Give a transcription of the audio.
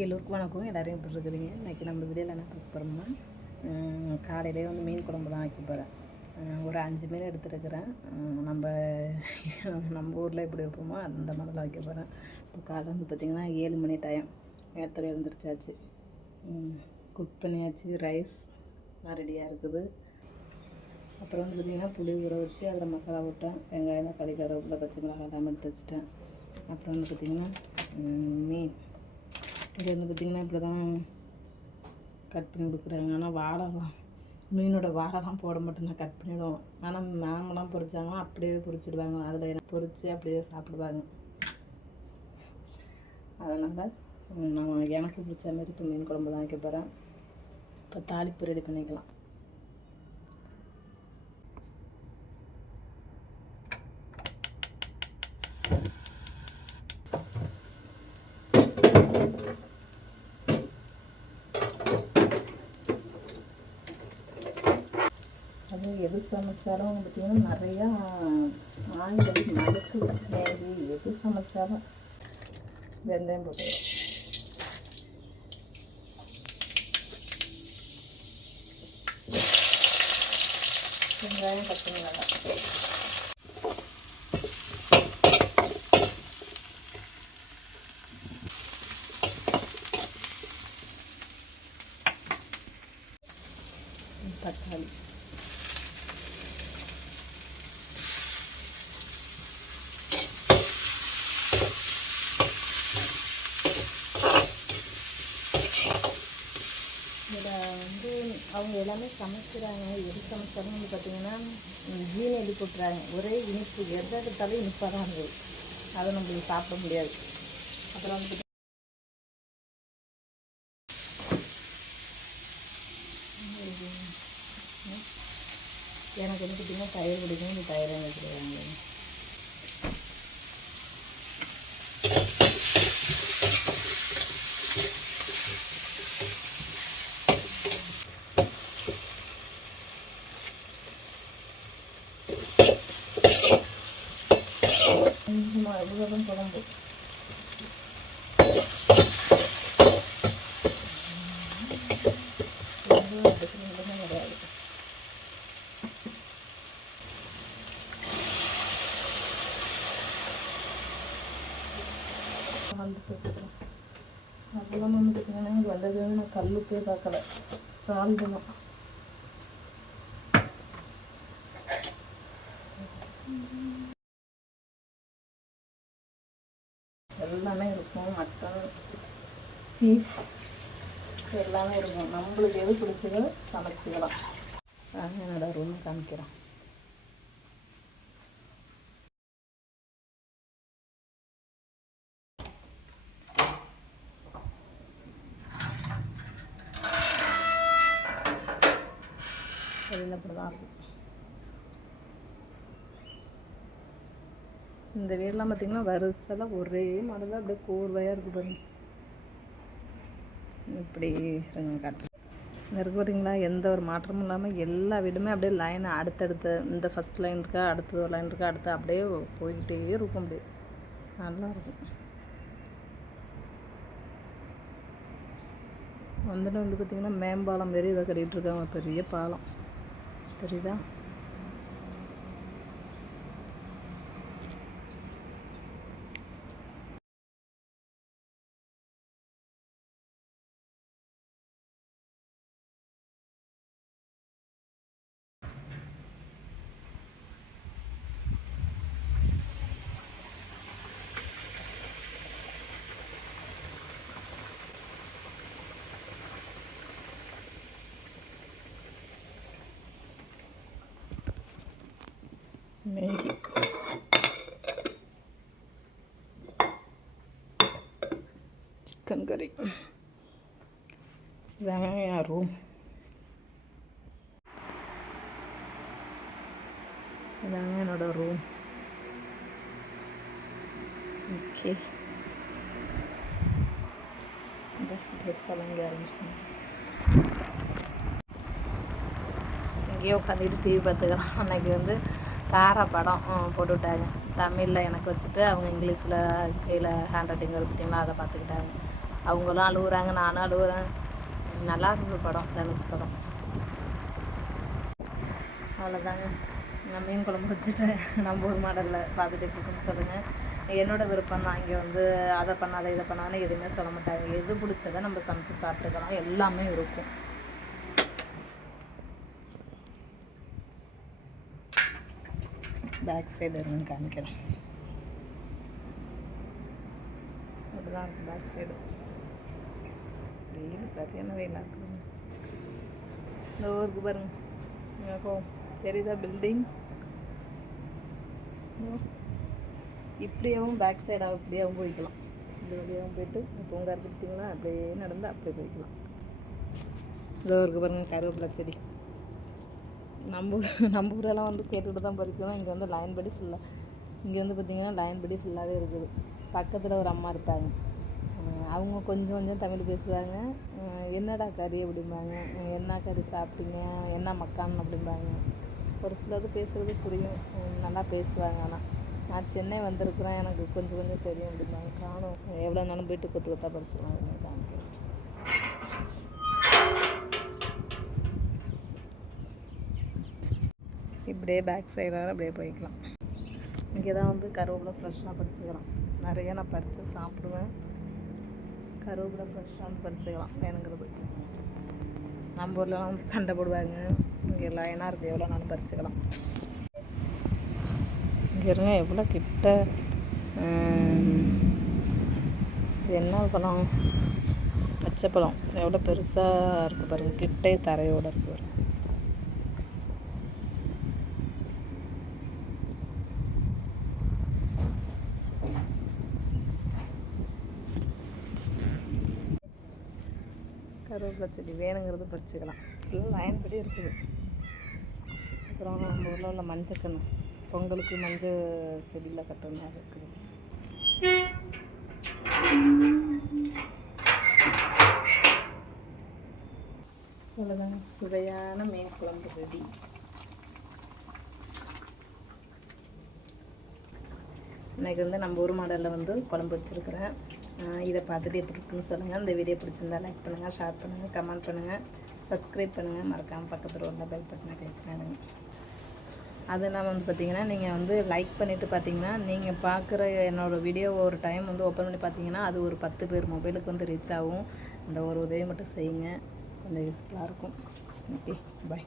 எல்லோருக்கும் வணக்கம். எல்லோரும் எப்படி இருக்கிறீங்க? இன்றைக்கி நம்ம வீடியோவில் என்ன பார்க்க போகிறோம்னா, காலையிலே வந்து மீன் குழம்பு தான் வைக்க போகிறேன். ஒரு 5 மீன் எடுத்துருக்கிறேன். நம்ம ஊரில் எப்படி வைப்போமோ அந்த மாதிரிலாம் வைக்க போகிறேன். இப்போ காலை வந்து பார்த்திங்கன்னா 7 மணி டைம் நேரத்தில் எழுந்திரிச்சாச்சு. குக் பண்ணியாச்சு. ரைஸ் ரெடியாக இருக்குது. அப்புறம் வந்து பார்த்திங்கன்னா புளி ஊற வச்சு அதில் மசாலா போட்டேன். வெங்காயம், தக்காளி, கருவேப்பிலை, பச்சை மிளகாய் எல்லாமே எடுத்து வச்சுட்டேன். அப்புறம் வந்து பார்த்திங்கன்னா மீன் இது வந்து பார்த்திங்கன்னா இப்படி தான் கட் பண்ணி கொடுக்குறாங்க. ஆனால் மீனோட வாழைலாம் போட மாட்டேன், நான் கட் பண்ணிவிடுவோம். ஆனால் மேங்கெல்லாம் பொரிச்சாங்கன்னா அப்படியே பொரிச்சிடுவாங்க. அதில் எனக்கு பொரித்து அப்படியே சாப்பிடுவாங்க. அதனால் நான் எனக்கு பிடிச்ச மாதிரி இப்போ மீன் குழம்பு தான் வைக்க போகிறேன். இப்போ தாளிப்பு ரெடி பண்ணிக்கலாம். அது எது சமைச்சாலும் பார்த்திங்கன்னா நிறையா ஆயில் மழுக்கு மேகி எது சமைச்சாலும் வெந்தயம் போட்டுருவோம். வெங்காயம், பச்சை மிளகாய் தக்காளி இதில் வந்து அவங்க எல்லாமே சமைக்கிறாங்க. எது சமைச்சாலும் வந்து பார்த்திங்கன்னா ஜீனி எழுதி போட்டுறாங்க. ஒரே இனிப்பு, எதை எடுத்தாலும் இனிப்பாக தான் இருந்தது. அதை நம்மளுக்கு சாப்பிட முடியாது. அப்புறம் வந்து எனக்கு வந்து பார்த்திங்கன்னா தயிர் பிடிக்கும். இந்த தயிரை வச்சுருவாங்க. இவ்வளோதான் குழம்பு. கிடையாது. சேர்த்துக்கிறேன். அதெல்லாம் வந்து பார்த்திங்கன்னா எனக்கு வந்தது நான் கல்லுப்பே பார்க்கல. சால்ட்டு தான். எல்லாமே இருக்கும். மட்டன், பீஃப் எல்லாமே இருக்கும். நம்மளுக்கு எது பிடிச்சதோ சமைச்சிக்கலாம். என்னோட ரூம் காமிக்கிறேன். வெளியில் அப்படி தான் இருக்கும். இந்த வீடெலாம் பார்த்திங்கன்னா வரிசையில் ஒரே மாடல் தான் அப்படியே கோர்வையாக இருக்குது பாருங்க. இப்படி காட்டுறேன். இருக்க போகிறீங்களா? எந்த ஒரு மாற்றமும் இல்லாமல் எல்லா வீடுமே அப்படியே லைன் அடுத்தடுத்து. இந்த ஃபஸ்ட் லைன் இருக்கா, அடுத்தது ஒரு லைன் இருக்கா, அடுத்து அப்படியே போய்கிட்டே இருக்கும். அப்படியே நல்லாயிருக்கும். வந்துட்டு வந்து பார்த்திங்கன்னா மேம்பாலம் மாரி இதை கட்டிகிட்டு இருக்காங்க. பெரிய பாலம் தெரியுதா? மேகி, சிக்கன் கறி. இதாங்க என் ரூம். இதாங்க என்னோட ரூம். ஓகே, இந்த ட்ரெஸ் எல்லாம் இங்கே அரேஞ்ச் பண்ணி இங்கேயே உட்காந்துட்டு டிவி பார்த்துக்கலாம். அன்றைக்கி வந்து காரா படம் போட்டுவிட்டாங்க தமிழில் எனக்கு வச்சுட்டு, அவங்க இங்கிலீஷில் கையில் ஹேண்ட் ரைட்டிங் பார்த்திங்கன்னா அதை பார்த்துக்கிட்டாங்க. அவங்களும் அழுகுறாங்க, நானும் அழுகுறேன். நல்லா இருந்தது படம், தனுஷ் படம். அவ்வளோதாங்க. நான் மீன் குழம்பு வச்சுட்டேன். நம்ம ஊர் மாடலில் பார்த்துட்டு இருக்குன்னு சொல்லுங்கள். என்னோடய விருப்பம் தான். இங்கே வந்து அதை பண்ணாத இதை பண்ணாதன்னு எதுவுமே சொல்ல மாட்டாங்க. எது பிடிச்சதை நம்ம சமைச்சு சாப்பிட்டுக்கலாம், எல்லாமே இருக்கும். பேக் சைடு இருக்குன்னு காமிக்கிறேன். அப்படிதான் இருக்குது பேக் சைடு. வெயில் சரியான வெயிலாக இருக்குது. இந்த ஊருக்கு பாருங்க, தெரியுதா பில்டிங்? இப்படியாகவும் பேக் சைடாக இப்படியாகவும் போய்க்கலாம். இந்த வழியாகவும் போயிட்டு பூங்கா எடுத்துக்கிட்டிங்கன்னா அப்படியே நடந்து அப்படியே போய்க்கலாம். இந்த ஊருக்கு பாருங்கள் கருவேப்பிலை செடி. நம்ம ஊரெல்லாம் வந்து கேட்டுக்கிட்டு தான் பறிக்கணும். இங்கே வந்து லைன் படி ஃபுல்லாக, இங்கே வந்து பார்த்திங்கன்னா லைன் படி ஃபுல்லாகவே இருக்குது. பக்கத்தில் ஒரு அம்மா இருப்பாங்க, அவங்க கொஞ்சம் கொஞ்சம் தமிழ் பேசுவாங்க. என்னடா கறி அப்படிம்பாங்க, என்ன கறி சாப்பிட்டீங்க, என்ன மக்கான் அப்படிம்பாங்க. ஒரு சிலது பேசுகிறது புரியும், நல்லா பேசுவாங்க. ஆனால் நான் சென்னை வந்திருக்கிறேன், எனக்கு கொஞ்சம் கொஞ்சம் தெரியும் அப்படிம்பாங்க. காணும் எவ்வளோ நாளும் போய்ட்டு கொத்து கொத்தா பறிச்சுக்கலாம் அப்படின்னு காமிக்கிறேன். இப்படியே பேக் சைடாக அப்படியே போய்க்கலாம். இங்கே தான் வந்து கருவேப்பிலை ஃப்ரெஷ்ஷாக பறிச்சுக்கலாம். நிறைய நான் பறித்து சாப்பிடுவேன். கருவேப்பிலை ஃப்ரெஷ்ஷாக வந்து பறிச்சுக்கலாம் வேணுங்கிறது. நம்ம ஊர்லாம் வந்து சண்டை போடுவாங்க. இங்கே லைனாக இருக்குது, எவ்வளோ நாளும் பறிச்சுக்கலாம். இங்கே இருங்க எவ்வளோ கிட்ட. இது என்ன பழம்? பச்சை பழம் எவ்வளோ பெருசாக இருக்குது பாருங்கள், கிட்டே தரையோடு இருக்குது. கருவேப்பிலை செடி வேணுங்கிறது பறிச்சுக்கலாம். ஃபுல்லாக லைன் படி இருக்குது. அப்புறம் நம்ம ஊரில் உள்ள மஞ்சக்கன்று, பொங்கலுக்கு மஞ்சள் செடியில் கட்டணும், அது இருக்குது. அவ்வளோதாங்க, சுவையான மீன் குழம்பு ரெடி. இன்றைக்கி வந்து நம்ம ஊர் மாடலில் வந்து குழம்பு வச்சுருக்கிறேன். இதை பார்த்துட்டு எப்படி இருக்குன்னு சொல்லுங்கள். இந்த வீடியோ பிடிச்சிருந்தா லைக் பண்ணுங்கள், ஷேர் பண்ணுங்கள், கமெண்ட் பண்ணுங்கள், சப்ஸ்கிரைப் பண்ணுங்கள். மறக்காமல் பக்கத்தில் உள்ள பெல் பட்டனை கிளிக் பண்ணுங்கள். அது நான் வந்து பார்த்திங்கன்னா, நீங்கள் வந்து லைக் பண்ணிவிட்டு பார்த்தீங்கன்னா, நீங்கள் பார்க்குற என்னோடய வீடியோ ஒரு டைம் வந்து ஓப்பன் பண்ணி பார்த்தீங்கன்னா, அது ஒரு 10 பேர் மொபைலுக்கு வந்து ரீச் ஆகும். அந்த ஒரு உதவி மட்டும் செய்யுங்க, கொஞ்சம் யூஸ்ஃபுல்லாக இருக்கும். ஓகே, பாய்.